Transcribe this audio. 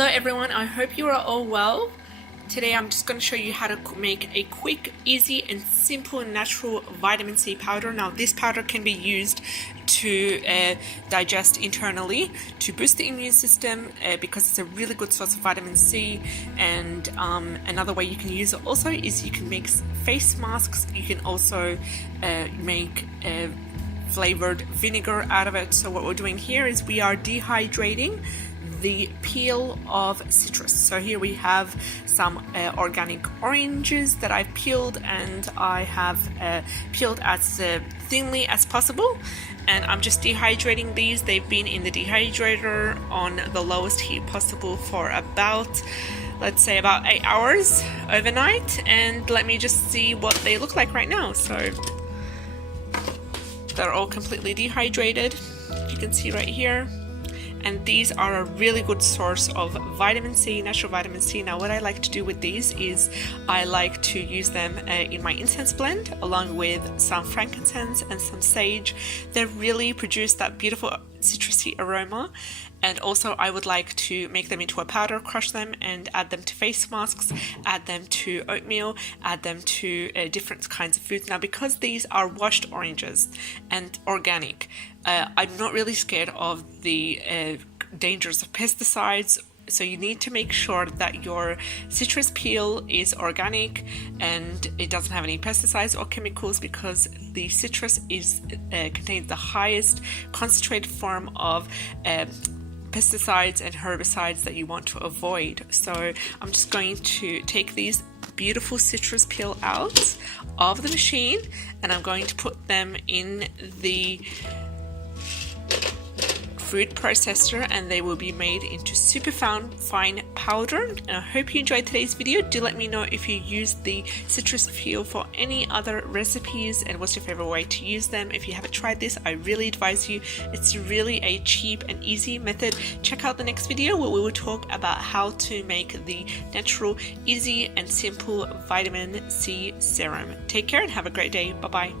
Hello everyone, I hope you are all well. Today I'm just going to show you how to make a quick, easy and simple natural vitamin C powder. Now this powder can be used to digest internally, to boost the immune system because it's a really good source of vitamin C. And another way you can use it also is you can make face masks. You can also make flavored vinegar out of it. So what we're doing here is we are dehydrating the peel of citrus. So here we have some organic oranges that I've peeled, and I have peeled as thinly as possible, and I'm just dehydrating these. They've been in the dehydrator on the lowest heat possible for about, let's say, about 8 hours overnight, and let me just see what they look like right now. So they're all completely dehydrated, you can see right here. And these are a really good source of vitamin C, natural vitamin C. Now what I like to do with these is I like to use them in my incense blend along with some frankincense and some sage. They really produce that beautiful citrusy aroma. And also I would like to make them into a powder, crush them and add them to face masks, add them to oatmeal, add them to different kinds of foods. Now because these are washed oranges and organic, I'm not really scared of the dangers of pesticides. So you need to make sure that your citrus peel is organic and it doesn't have any pesticides or chemicals, because the citrus contains the highest concentrated form of pesticides and herbicides that you want to avoid. So I'm just going to take these beautiful citrus peel out of the machine and I'm going to put them in the food processor, and they will be made into super fine powder. And I hope you enjoyed today's video. Do let me know if you use the citrus peel for any other recipes and what's your favorite way to use them. If you haven't tried this, I really advise you. It's really a cheap and easy method. Check out the next video where we will talk about how to make the natural, easy and simple vitamin C serum. Take care and have a great day. Bye bye.